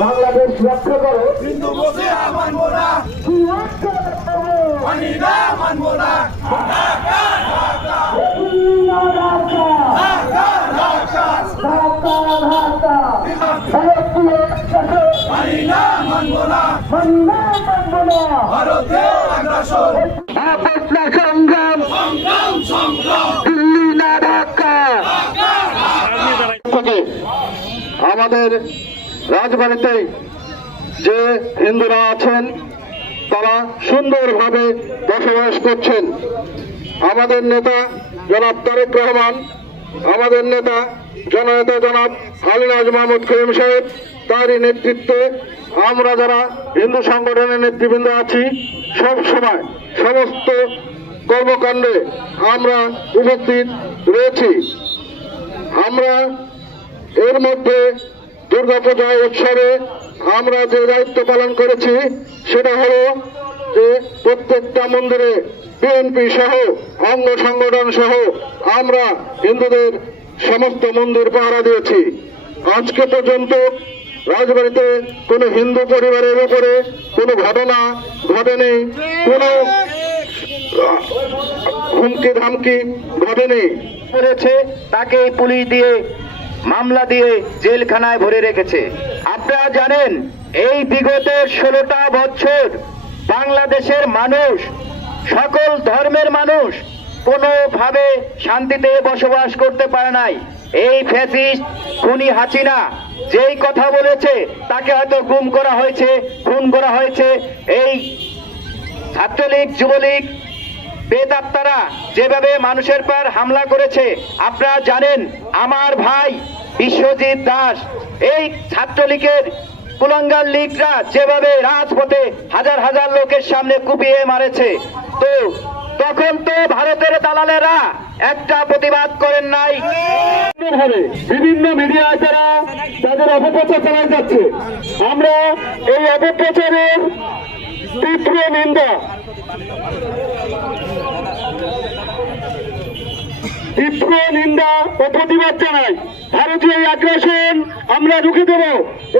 বাংলাদেশ রক্ষা করো মানব না কি রক্ষা না মানব না ঢাকা, ঢাকা। ভারতীয় শাসন মানি মানব না মানবে মানবে না। ভারতীয় আগ্রাসন আপস সংগ্রাম সংগ্রাম সংগ্রাম দিল্লি না ঢাকা আমাদের রাজবাড়িতে যে হিন্দুরা আছেন, তারা সুন্দরভাবে বসবাস করছেন। আমাদের নেতা জনাব তারেক রহমান, আমাদের নেতা জননেতা জনাব আলিনাজ মাহমুদ করিম সাহেব, তারই নেতৃত্বে আমরা যারা হিন্দু সংগঠনের নেতৃবৃন্দ আছি, সব সময় সমস্ত কর্মকাণ্ডে আমরা উপস্থিত রয়েছি। আমরা এর মধ্যে দুর্গাপূজা উৎসবে আমরা যে দায়িত্ব পালন করেছি, সেটা হলো যে প্রত্যেকটা মন্দিরে বিএনপি সহ, অঙ্গ সংগঠন সহ আমরা হিন্দুদের সমস্ত মন্দির পাহারা দিয়েছি। আজকে পর্যন্ত রাজবাড়িতে কোনো হিন্দু পরিবারের উপরে কোনো ঘটনা ঘটেনি, কোনো হুমকি ধামকি ঘটেনি। করেছে তাকে পুলিশ দিয়ে মামলা দিয়ে জেলখানায় ভরে রেখেছে। আপনারা জানেন, এই বিগত ষোলোটা বছর বাংলাদেশের মানুষ, সকল ধর্মের মানুষ কোনোভাবে শান্তিতে বসবাস করতে পারে নাই। এই ফ্যাসিস্ট খুনি হাসিনা যেই কথা বলেছে, তাকে হয়তো গুম করা হয়েছে, খুন করা হয়েছে। এই ছাত্রলীগ, যুবলীগ, বেদাত্তারা যেভাবে মানুষের পর হামলা করেছে, আপনারা জানেন, আমার ভাই বিশ্বজিৎ দাস, এই ছাত্রলীগের কুলঙ্গার লীগরা যেভাবে রাজপথে হাজার হাজার লোকের সামনে কুপিয়ে মারেছে, তো তখন তো ভারতের দালালেরা একটা প্রতিবাদ করেন নাই। বিভিন্ন মিডিয়ায় তারা তাদের অপপ্রচার চালানো যাচ্ছে। আমরা এই অপপ্রচারের তীব্র নিন্দা। তীব্র নিন্দা ও প্রতিবাদ জানাই। ভারতীয় আগ্রাসন, আমরা রুখে দেব।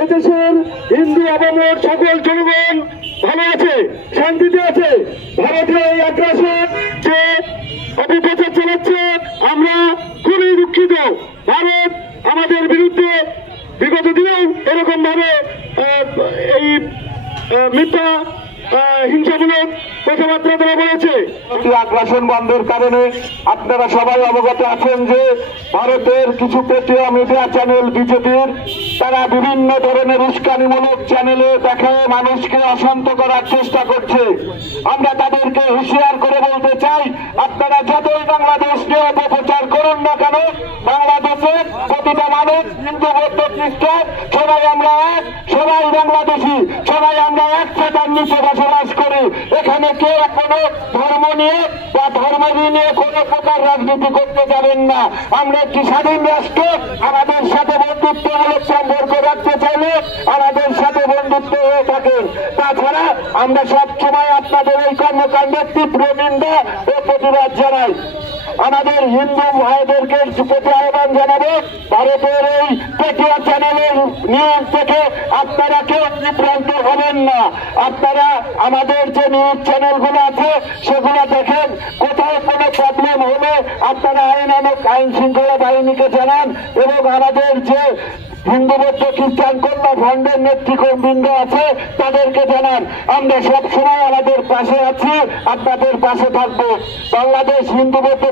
এদেশের হিন্দু আবমর সকল জনগণ ভালো আছে, শান্তিতে আছে। ভারতীয় এই আগ্রাসন যে অপপ্রচার চালাচ্ছে, আমরা খুবই দুঃখিত। ভারত আমাদের বিরুদ্ধে বিগত দিনেও এরকম ভাবে এই মিথ্যা আপনারা সবাই অবগত আছেন যে ভারতের কিছু পেটিয়া মিডিয়া চ্যানেল, বিজেপির, তারা বিভিন্ন ধরনের উস্কানিমূলক চ্যানেলে দেখে মানুষকে অশান্ত করার চেষ্টা করছে। আমরা তাদেরকে হুঁশিয়ার করে বলতে চাই, আপনারা যতই বাংলাদেশ নিয়ে অপপ্রচার করুন না কেন আমরা এক, সবাই এখানে কেউ কোনো ধর্ম নিয়ে আমরা একটি স্বাধীন আমাদের সাথে বন্ধুত্বমূলক সম্পর্ক রাখতে চাইলে আমাদের সাথে বন্ধুত্ব হয়ে থাকেন। তাছাড়া আমরা সব সময় আপনাদের এই কর্মকাণ্ডের তীব্র নিন্দা ও প্রতিবাদ জানাই। আমাদের হিন্দু ভাইদেরকে প্রতি আহ্বান জানাব, ভারতের এই পেটিয়া চ্যানেলের নিউজ থেকে আপনারা কেউ বিভ্রান্ত হবেন না। আপনারা আমাদের যে নিউজ চ্যানেলগুলো আছে, সেগুলো দেখেন। কোথাও কোনো প্রবলেম হলে আপনারা আইন আনক আইন শৃঙ্খলা বাহিনীকে জানান এবং আমাদের যে হিন্দু বৌদ্ধ খ্রিস্টান কন্যা ফন্ডের নেতৃবৃন্দ আছে, তাদেরকে জানান। আমরা সবসময় আমাদের পাশে আছি, আপনাদের পাশে থাকব। বাংলাদেশ হিন্দু বৌদ্ধ